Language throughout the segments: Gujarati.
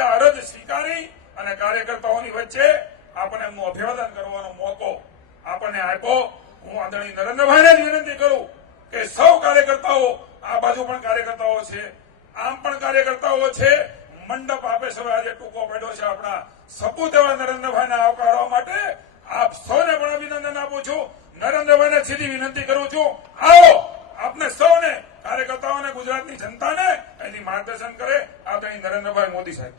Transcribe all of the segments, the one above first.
અરજ સ્વીકારી અને કાર્યકર્તાઓની વચ્ચે આપણે એમનું અભિવાદન કરવાનો મોકો આપણને આપ્યો. હું આદરણીય નરેન્દ્રભાઈને જ વિનંતી કરું કે સૌ કાર્યકર્તાઓ, આ બાજુ પણ કાર્યકર્તાઓ છે, આમ પણ કાર્યકર્તાઓ છે, મંડપ આપે છે. આજે ટૂંકો પડ્યો છે આપણા સપૂત એવા નરેન્દ્રભાઈને આવકારવા માટે આપ સૌને પણ અભિનંદન આપું છું. નરેન્દ્રભાઈને સીધી વિનંતી કરું છું, આવો આપને સૌને કાર્યકર્તાઓને ગુજરાતની જનતાને અહીંથી માર્ગદર્શન કરે આદરણીય નરેન્દ્રભાઈ મોદી સાહેબ.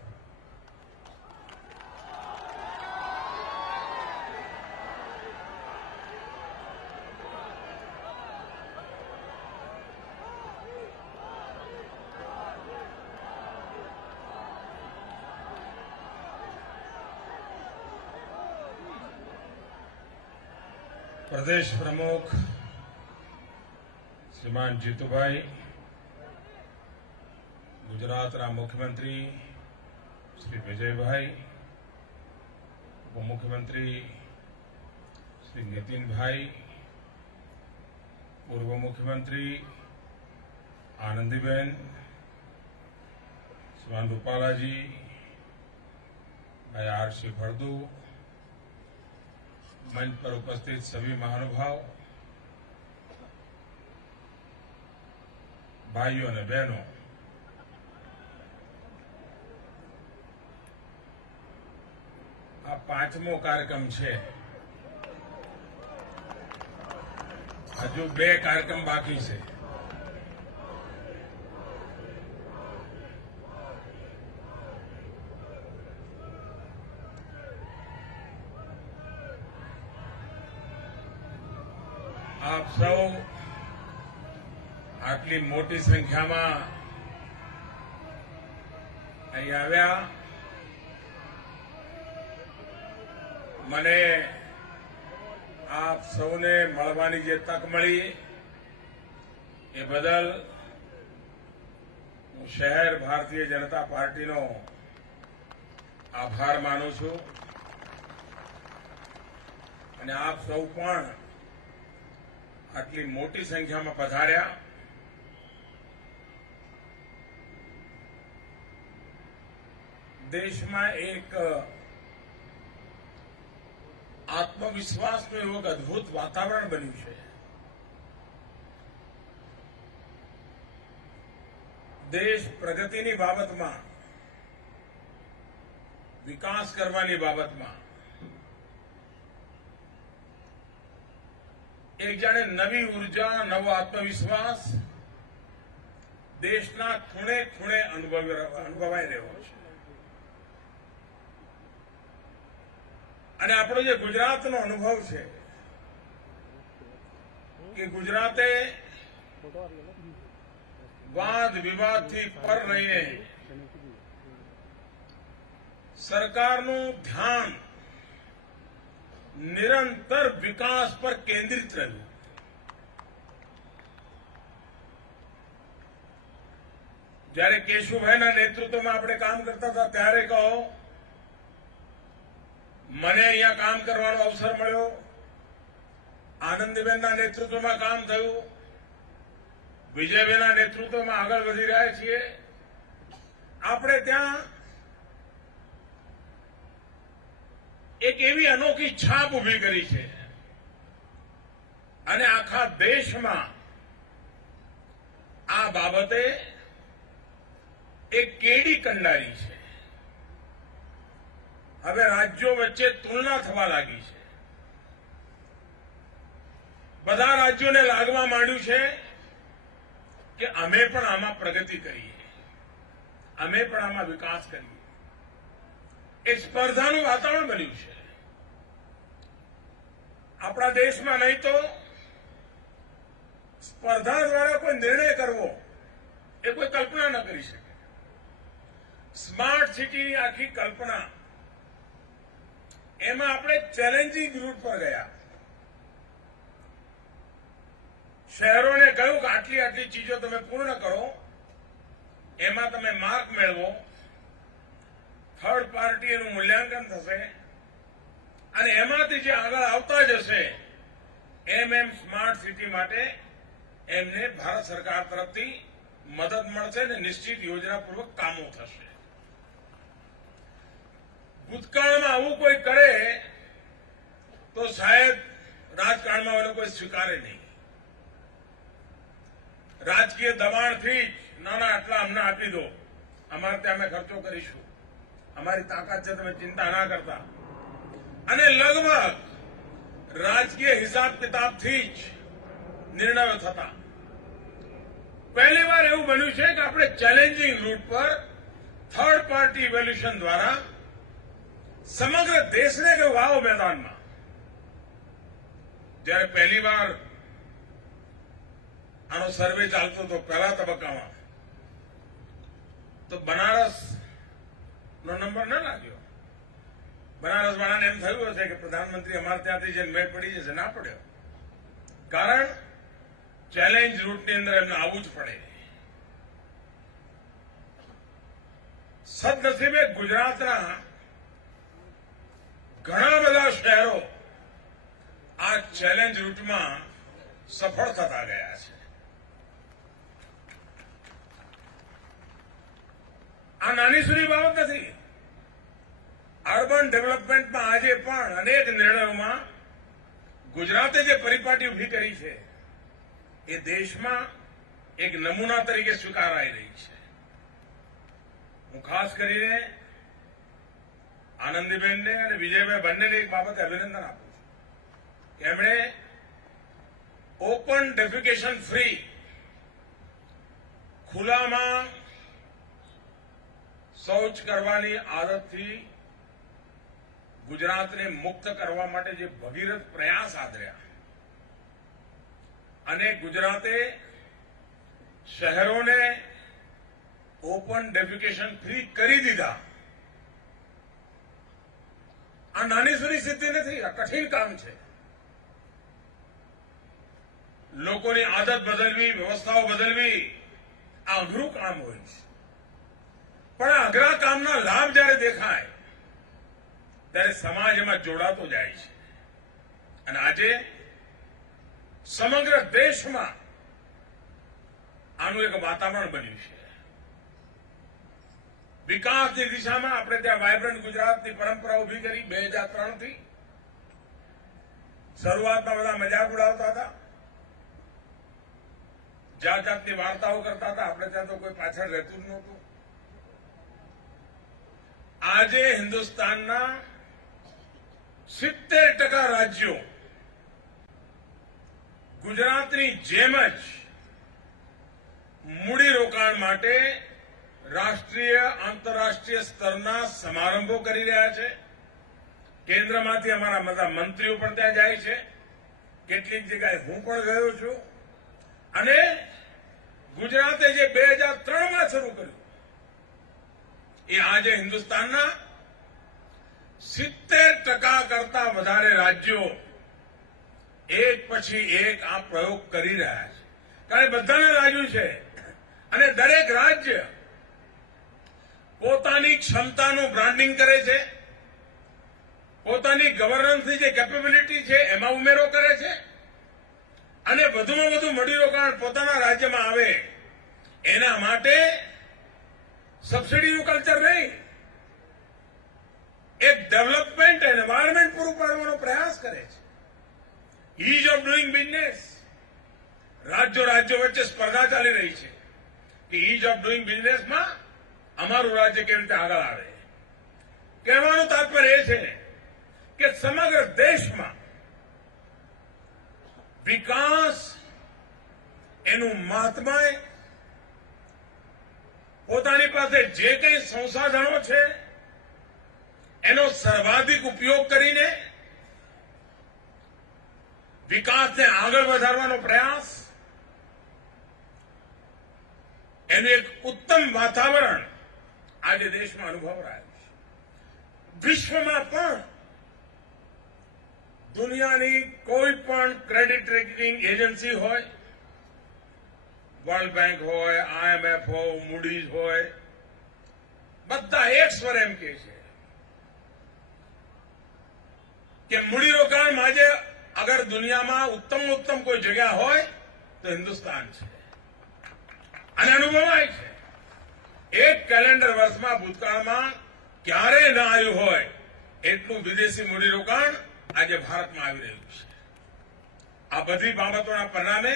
प्रदेश प्रमुख श्रीमान जीतुभाई, गुजरातना मुख्यमंत्री श्री विजयभाई, उपमुख्यमंत्री श्री नितिनभाई, पूर्व मुख्यमंत्री आनंदीबेन, श्रीमान रूपालाजी, भाई आर.सी. फळदू, मंच पर उपस्थित सभी महानुभाव, भाइयों और बहनों, आ 5मो कार्यक्रम है. हजू 2 कार्यक्रम बाकी है. आप सौ आटली मोटी संख्या में અહીં આવ્યા. મને આપ સૌને મળવાની જે તક મળી એ બદલ હું શહેર ભારતીય જનતા પાર્ટીનો આભાર માનું છું. અને આપ સૌ પણ આટલી મોટી સંખ્યામાં પધાર્યા. દેશમાં એક આત્મવિશ્વાસનું એવું અદભુત વાતાવરણ બન્યું છે. દેશ પ્રગતિની બાબતમાં, વિકાસ કરવાની બાબતમાં એક જાણે નવી ઉર્જા, નવો આત્મવિશ્વાસ દેશના ખૂણે ખૂણે અનુભવાઈ રહ્યો છે. અને આપણો જે ગુજરાતનો અનુભવ છે કે ગુજરાતે વાદ વિવાદથી પર રહીને સરકારનું ધ્યાન નિરંતર વિકાસ પર કેન્દ્રિત રહ્યું. જ્યારે કેશુભાઈના નેતૃત્વમાં આપણે કામ કરતા હતા ત્યારે કહો, મને અહીંયા કામ કરવાનો અવસર મળ્યો, આનંદીબેનના નેતૃત્વમાં કામ થયું, વિજયભાઈના નેતૃત્વમાં આગળ વધી રહ્યા છીએ. આપણે ત્યાં એક એવી અનોખી છાપ ઉભી કરી છે અને આખા દેશમાં આ બાબતે એક કેડી કંડારી છે. હવે રાજ્યો વચ્ચે તુલના થવા લાગી છે. બધા રાજ્યોને લાગવા માંડ્યું છે કે અમે પણ આમાં પ્રગતિ કરીએ, અમે પણ આમાં વિકાસ કરીએ. એક સ્પર્ધાનું વાતાવરણ બન્યું છે. આપણા દેશમાં નહીં તો સ્પર્ધા દ્વારા કોઈ નિર્ણય કરવો એ કોઈ કલ્પના ન કરી શકે. સ્માર્ટ સિટીની આખી કલ્પના, એમાં આપણે ચેલેન્જિંગ રૂટ પર ગયા. શહેરોને કહ્યું કે આટલી આટલી ચીજો તમે પૂર્ણ કરો, એમાં તમે માર્ક મેળવો, થર્ડ પાર્ટી એનું મૂલ્યાંકન થશે અને એમાંથી જે આગળ આવતા જશે એમ સ્માર્ટ સિટી માટે એમને ભારત સરકાર તરફથી મદદ મળશે અને નિશ્ચિત યોજનાપૂર્વક કામો થશે. આવું કોઈ કરે તો શાયદ રાજકારણમાં એને કોઈ સ્વીકારે નહીં. રાજકીય દબાણથી જ ના આટલા અમને આપી દો, અમારે ત્યાં અમે ખર્ચો કરીશું, અમારી તાકાત છે, તમે ચિંતા ના કરતા. અને લગભગ રાજકીય હિસાબ કિતાબથી જ નિર્ણયો થતા. પહેલી વાર એવું બન્યું છે કે આપણે ચેલેન્જિંગ રૂટ પર થર્ડ પાર્ટી ઇવેલ્યુશન દ્વારા સમગ્ર દેશને ગયું આવો મેદાનમાં. જ્યારે પહેલી વાર આનો સર્વે ચાલતો હતો પહેલા તબક્કામાં, તો બનારસનો નંબર ન લાગ્યો. બનારસ વાળાને એમ થયું હશે કે પ્રધાનમંત્રી અમારે ત્યાંથી જે મેળ પડી જશે, ના પડ્યો. કારણ ચેલેન્જ રૂટની અંદર એમને આવવું જ પડે. સદનસીબે ગુજરાતના ઘણા બધા શહેરો આ ચેલેન્જ રૂટમાં સફળ થતા ગયા છે. આ નાની સૂની બાબત નથી. અર્બન ડેવલપમેન્ટમાં આજે પણ અનેક નિર્ણયોમાં ગુજરાતે જે પરિપાટી ઉભી કરી છે એ દેશમાં એક નમૂના તરીકે સ્વીકારાઈ રહી છે. હું ખાસ કરીને આનંદીબેનને અને વિજયભાઈ બંનેને એક બાબતે અભિનંદન આપું છું કે એમણે ઓપન ડેફિકેશન ફ્રી, ખુલ્લામાં શૌચ કરવાની આદતથી ગુજરાતને મુક્ત કરવા માટે જે ભગીરથ પ્રયાસ આદર્યા અને ગુજરાતે શહેરોને ઓપન ડેફિકેશન ફ્રી કરી દીધા. આ નાની સૂની સિદ્ધિ નથી, આ કઠિન કામ છે. લોકોની આદત બદલવી, વ્યવસ્થાઓ બદલવી, આ અઘરું કામ હોય છે. પણ આ અઘરા કામના લાભ જ્યારે દેખાય ત્યારે સમાજ એમાં જોડાતો જાય છે. અને આજે સમગ્ર દેશમાં આનું એક વાતાવરણ બન્યું છે. વિકાસની દિશામાં આપણે ત્યાં વાયબ્રન્ટ ગુજરાતની પરંપરા ઉભી કરી 2003થી. શરૂઆતમાં બધા મજાક ઉડાવતા હતા, જાત જાતની વાર્તાઓ કરતા હતા. આપણે ત્યાં તો કોઈ પાછળ રહેતું જ નહોતું. આજે હિન્દુસ્તાનના 70% રાજ્યો ગુજરાતની જેમ જ મૂડીરોકાણ માટે રાષ્ટ્રીય આંતરરાષ્ટ્રીય સ્તરના સમારંભો કરી રહ્યા છે. કેન્દ્રમાંથી અમારા બધા મંત્રીઓ પણ ત્યાં જાય છે. કેટલીક જગ્યાએ હું પણ ગયો છું. અને ગુજરાતે જે 2003માં શરૂ કર્યું એ આજે હિન્દુસ્તાનના 70% કરતા વધારે રાજ્યો એક પછી એક આ પ્રયોગ કરી રહ્યા છે. કારણ બધાને રાજ્યો છે અને દરેક રાજ્ય પોતાની ક્ષમતાનું બ્રાન્ડિંગ કરે છે, પોતાની ગવર્નન્સની જે કેપેબિલિટી છે એમાં ઉમેરો કરે છે અને વધુમાં વધુ મૂડીરોકાણ પોતાના રાજ્યમાં આવે એના માટે સબસિડીનું કલ્ચર નહીં, એક ડેવલપમેન્ટ એન્વાયરમેન્ટ પૂરું પાડવાનો પ્રયાસ કરે છે. Ease of doing business. રાજ્યો વચ્ચે સ્પર્ધા ચાલી રહી છે કે ઇઝ ઓફ ડુઇંગ બિઝનેસમાં અમારું રાજ્ય કેવી રીતે આગળ આવે. કહેવાનું તાત્પર્ય એ છે કે સમગ્ર દેશમાં વિકાસ એનું મહાત્મય પોતાની પાસે જે કંઈ સંસાધનો છે એનો સર્વાધિક ઉપયોગ કરીને વિકાસને આગળ વધારવાનો પ્રયાસ, એનું એક ઉત્તમ વાતાવરણ આજે દેશમાં અનુભવાય છે. વિશ્વમાં પણ દુનિયાની કોઈ પણ ક્રેડિટ રેટિંગ એજન્સી હોય, વર્લ્ડ બેંક હોય, IMF હોય, મૂડીઝ હોય, બધા એક સ્વર એમ કહે છે કે મૂડીરોકાણ આજે અગર દુનિયામાં ઉત્તમ કોઈ જગ્યા હોય તો હિન્દુસ્તાન છે. અને અનુભવાય છે. એક કેલેન્ડર વર્ષમાં ભૂતકાળમાં ક્યારેય ન આવ્યું હોય એટલું વિદેશી મૂડીરોકાણ આજે ભારતમાં આવી રહ્યું છે. આ બધી બાબતોના પરિણામે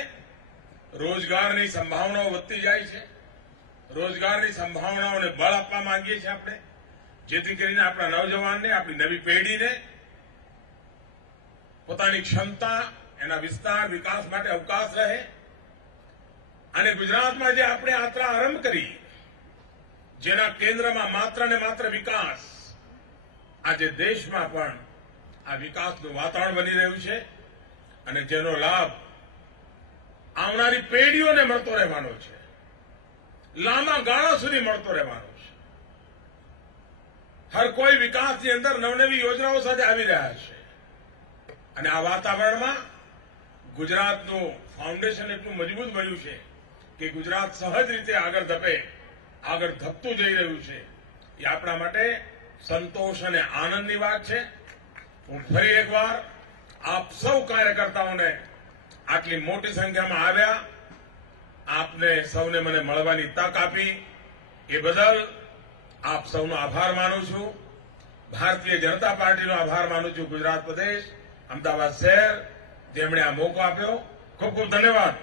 રોજગારની સંભાવનાઓ વધતી જાય છે. રોજગારની સંભાવનાઓને બળ આપવા માંગીએ છીએ આપણે, જેથી કરીને આપણા નવજવાનને, આપણી નવી પેઢીને પોતાની ક્ષમતા, એના વિસ્તાર વિકાસ માટે અવકાશ રહે. અને ગુજરાતમાં જે આપણે યાત્રા આરંભ કરી, જેના કેન્દ્રમાં માત્ર ને માત્ર વિકાસ, આજે દેશમાં પણ આ વિકાસનું વાતાવરણ બની રહ્યું છે અને જેનો લાભ આવનારી પેઢીઓને મળતો રહેવાનો છે, લાંબા ગાળા સુધી મળતો રહેવાનો છે. હર કોઈ વિકાસની અંદર નવનવી યોજનાઓ સાથે આવી રહ્યા છે અને આ વાતાવરણમાં ગુજરાતનું ફાઉન્ડેશન એટલું મજબૂત બન્યું છે કે ગુજરાત સહજ રીતે આગળ ધપતું જઈ રહ્યું છે. એ આપણા માટે સંતોષ અને આનંદની વાત છે. હું ફરી એકવાર આપ સૌ કાર્યકર્તાઓને આટલી મોટી સંખ્યામાં આવ્યા, આપને સૌને મને મળવાની તક આપી એ બદલ આપ સૌનો આભાર માનું છું. ભારતીય જનતા પાર્ટીનો આભાર માનું છું. ગુજરાત પ્રદેશ, અમદાવાદ શહેર, જેમણે આ મોકો આપ્યો, ખૂબ ખૂબ ધન્યવાદ.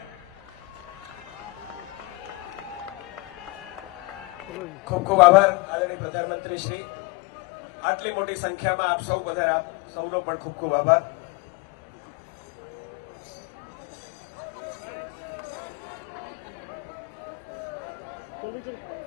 ખૂબ ખૂબ આભાર આદરણીય પ્રધાનમંત્રી શ્રી. આટલી મોટી સંખ્યામાં આપ સૌ બધા, આપ સૌનો પણ ખૂબ ખૂબ આભાર. Thank you.